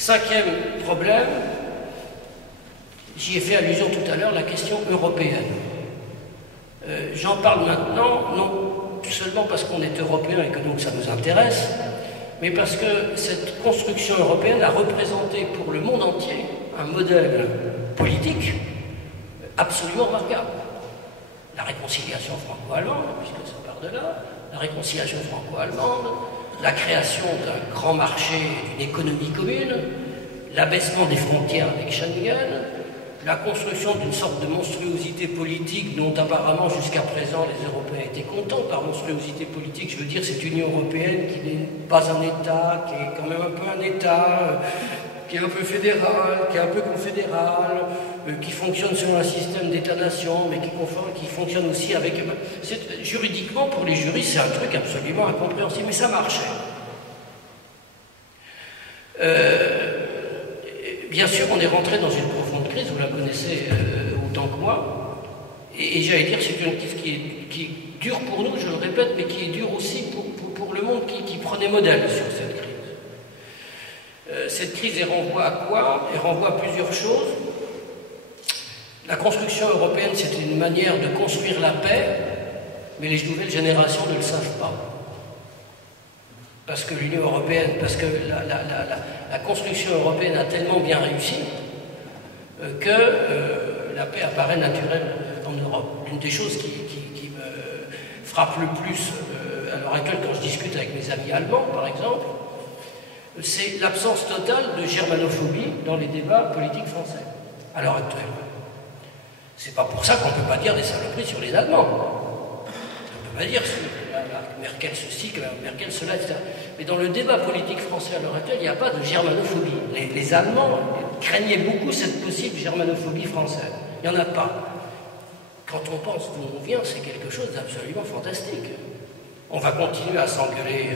Cinquième problème, j'y ai fait allusion tout à l'heure, la question européenne. J'en parle maintenant, non seulement parce qu'on est européen et que donc ça nous intéresse, mais parce que cette construction européenne a représenté pour le monde entier un modèle politique absolument remarquable. La réconciliation franco-allemande, puisque ça part de là, la réconciliation franco-allemande, la création d'un grand marché, d'une économie commune, l'abaissement des frontières avec Schengen, la construction d'une sorte de monstruosité politique dont apparemment jusqu'à présent les Européens étaient contents. Par monstruosité politique, je veux dire cette Union européenne qui n'est pas un État, qui est quand même un peu un État, qui est un peu fédéral, qui est un peu confédéral, qui fonctionne sur un système d'État-nation, mais qui fonctionne aussi avec... Juridiquement, pour les juristes, c'est un truc absolument incompréhensible, mais ça marchait. Bien sûr, on est rentré dans une profonde crise, vous la connaissez autant que moi, et j'allais dire que c'est une crise qui est dure pour nous, je le répète, mais qui est dure aussi pour le monde qui prenait modèle sur cette crise. Cette crise, elle renvoie à quoi? Elle renvoie à plusieurs choses. La construction européenne, c'était une manière de construire la paix, mais les nouvelles générations ne le savent pas. Parce que l'Union européenne, parce que la construction européenne a tellement bien réussi que la paix apparaît naturelle en Europe. L'une des choses qui me frappe le plus à l'heure actuelle quand je discute avec mes amis allemands, par exemple, c'est l'absence totale de germanophobie dans les débats politiques français, à l'heure actuelle. C'est pas pour ça qu'on ne peut pas dire des saloperies sur les Allemands. On ne peut pas dire Merkel ceci, Merkel cela, etc. Mais dans le débat politique français à l'heure actuelle, il n'y a pas de germanophobie. Les Allemands craignaient beaucoup cette possible germanophobie française. Il n'y en a pas. Quand on pense d'où on vient, c'est quelque chose d'absolument fantastique. On va continuer à s'engueuler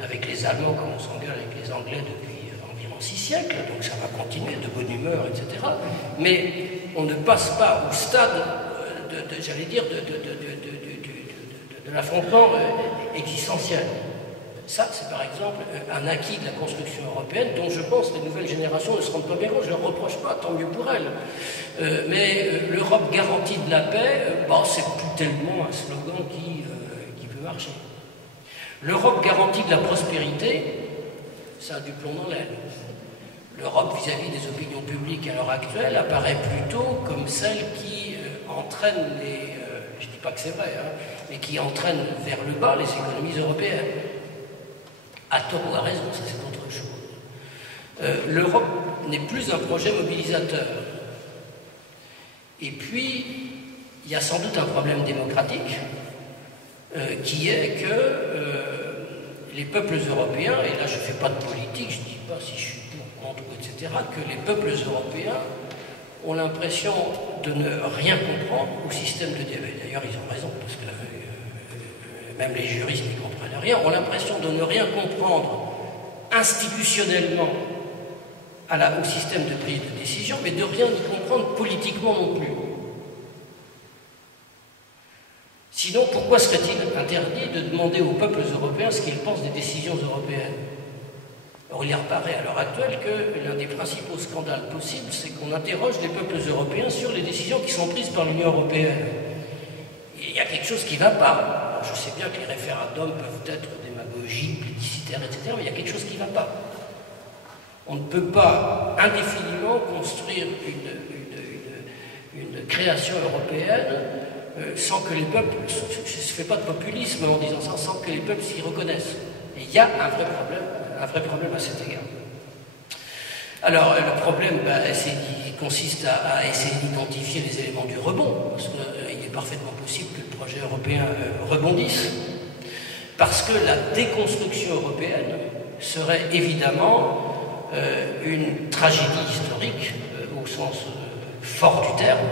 avec les Allemands comme on s'engueule avec les Anglais depuis environ 6 siècles, donc ça va continuer de bonne humeur, etc. Mais on ne passe pas au stade, j'allais dire, de l'affrontement existentiel. Ça, c'est par exemple un acquis de la construction européenne dont je pense que les nouvelles générations ne se rendent pas bien compte. Je ne leur reproche pas, tant mieux pour elles. Mais l'Europe garantie de la paix, c'est plus tellement un slogan qui peut marcher. L'Europe garantie de la prospérité, ça a du plomb dans l'aile. L'Europe vis-à-vis des opinions publiques à l'heure actuelle apparaît plutôt comme celle qui entraîne les... je ne dis pas que c'est vrai, mais qui entraîne vers le bas les économies européennes. À tort ou à raison, ça c'est autre chose. L'Europe n'est plus un projet mobilisateur. Et puis, il y a sans doute un problème démocratique qui est que les peuples européens, et là je ne fais pas de politique, je ne dis pas si je suis pour, contre, etc., que les peuples européens ont l'impression de ne rien comprendre au système de débat. D'ailleurs, ils ont raison, parce que même les juristes n'y comprennent rien, ont l'impression de ne rien comprendre institutionnellement au système de prise de décision, mais de rien y comprendre politiquement non plus. Sinon, pourquoi serait-il interdit de demander aux peuples européens ce qu'ils pensent des décisions européennes? Or, il apparaît à l'heure actuelle que l'un des principaux scandales possibles, c'est qu'on interroge les peuples européens sur les décisions qui sont prises par l'Union européenne. Et il y a quelque chose qui ne va pas. Je sais bien que les référendums peuvent être démagogiques, plébiscitaires, etc., mais il y a quelque chose qui ne va pas. On ne peut pas indéfiniment construire une création européenne sans que les peuples, je ne fais pas de populisme en disant ça, sans que les peuples s'y reconnaissent. Et il y a un vrai problème à cet égard. Alors, le problème, il consiste à essayer d'identifier les éléments du rebond, parce qu'il est parfaitement possible que le projet européen rebondisse, parce que la déconstruction européenne serait évidemment une tragédie historique, au sens fort du terme,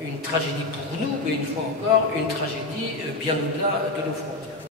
une tragédie pour nous, mais une fois encore, une tragédie bien au-delà de nos frontières.